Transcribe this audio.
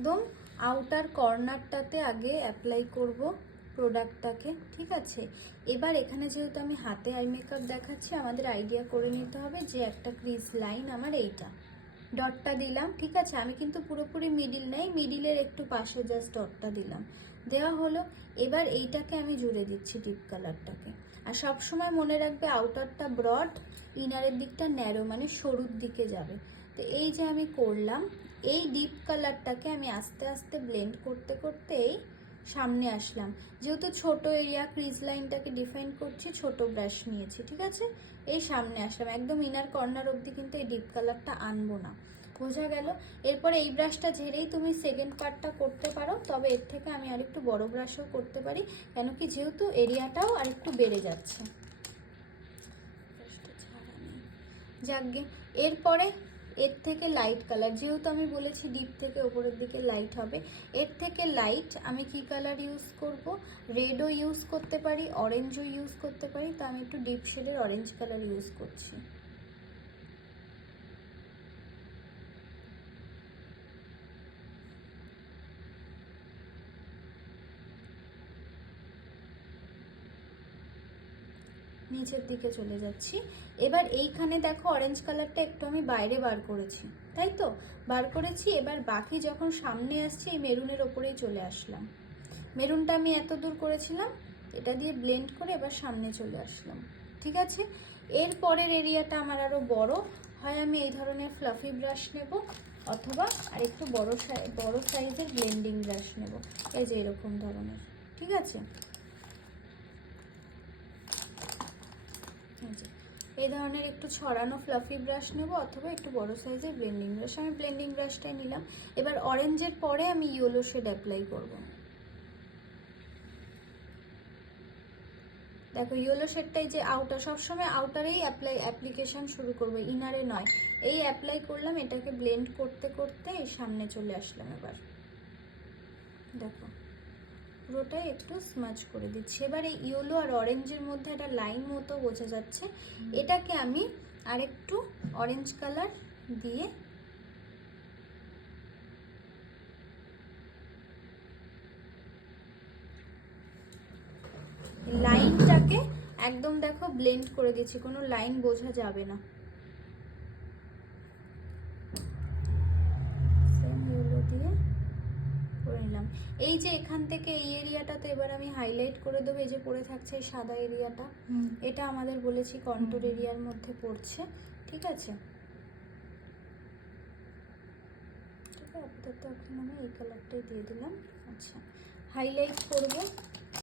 একদম আউটার কর্নারটাতে আগে অ্যাপ্লাই করব প্রোডাক্টটাকে, ঠিক আছে। এবার এখানে যেহেতু আমি হাতে আই মেকআপ দেখাচ্ছি, আমাদের আইডিয়া করে নিতে হবে যে একটা ক্রিজ লাইন আমার এইটা, ডটটা দিলাম, ঠিক আছে। আমি কিন্তু পুরোপুরি মিডিল নেই, মিডিলের একটু পাশে জাস্ট ডটটা দিলাম, দেওয়া হলো। এবার এইটাকে আমি জুড়ে দিচ্ছি ডিপ কালারটাকে। আর সব সময় মনে রাখবে আউটারটা ব্রড, ইনারের দিকটা ন্যারো, মানে সরুর দিকে যাবে। তো এই যে আমি করলাম, এই ডিপ কালারটাকে আমি আস্তে আস্তে ব্লেন্ড করতে করতেই সামনে আসলাম। যেহেতু ছোট এরিয়া ক্রিজ লাইনটাকে ডিফাইন করছি, ছোট ব্রাশ নিয়েছি, ঠিক আছে। এই সামনে আসলাম, একদম ইনার কর্নার অবধি কিন্তু এই ডিপ কালারটা আনবো না, বোঝা গেল। এরপরে এই ব্রাশটা ঝেড়েই তুমি সেকেন্ড পার্টটা করতে পারো, তবে এর থেকে আমি আরেকটু বড় ব্রাশও করতে পারি, কেন কি যেহেতু এরিয়াটাও আরেকটু বেড়ে যাচ্ছে। যাকগে, এরপরে এর থেকে লাইট কালার, যেহেতু আমি বলেছি ডিপ থেকে ওপরের দিকে লাইট হবে, এর থেকে লাইট আমি কি কালার ইউজ করব, রেডও ইউজ করতে পারি, অরেঞ্জও ইউজ করতে পারি। তো আমি একটু ডিপ শেডের অরেঞ্জ কালার ইউজ করছি। নিচের দিকে চলে যাচ্ছি। এবার এইখানে দেখো অরেঞ্জ কালারটা একটু আমি বাইরে বার করেছি, তাই তো বার করেছি। এবার বাকি যখন সামনে আসছে এই মেরুনের ওপরেই চলে আসলাম, মেরুনটা আমি এত দূর করেছিলাম, এটা দিয়ে ব্লেন্ড করে এবার সামনে চলে আসলাম, ঠিক আছে। এর পরের এরিয়াটা আমার আরও বড় হয়, আমি এই ধরনের ফ্লাফি ব্রাশ নেব, অথবা আরেকটু বড় সাইজের ব্লেন্ডিং ব্রাশ নেব, এই যে এরকম ধরনের, ঠিক আছে। এই ধরনের একটু ছড়ানো ফ্লাফি ব্রাশ নেব, অথবা একটু বড় সাইজের ব্লেন্ডিং ব্রাশ। আমি ব্লেন্ডিং ব্রাশটাই নিলাম। এবার অরেঞ্জের পরে আমি ইয়েলো শেড অ্যাপ্লাই করব। দেখো ইয়েলো শেডটাই যে আউটার, সবসময় আউটারেই অ্যাপ্লিকেশন শুরু করবে, ইনারে নয়। এই অ্যাপ্লাই করলাম, এটাকে ব্লেন্ড করতে করতে এই সামনে চলে আসলাম। এবার দেখো পুরোটাই একটু স্মাচ করে দিচ্ছি। এবার এই ইয়েলো আর অরেঞ্জের মধ্যে একটা লাইন মতো বোঝা যাচ্ছে, এটাকে আমি আরেকটু অরেঞ্জ কালার দিয়ে লাইনটাকে একদম দেখো ব্লেন্ড করে দিচ্ছি, কোনো লাইন বোঝা যাবে না। সেম ইয়েলো দিয়ে করে নিলাম। এই যে এখান থেকে এই এরিয়াটা তো এবার আমি হাইলাইট করে দেবো। এই যে পড়ে থাকছে এই সাদা এরিয়াটা, এটা আমাদের বলেছি কন্ট্রোল এরিয়ার মধ্যে পড়ছে, ঠিক আছে। আপাতত এখন আমি এই কালারটাই দিয়ে দিলাম। আচ্ছা, হাইলাইট করবো।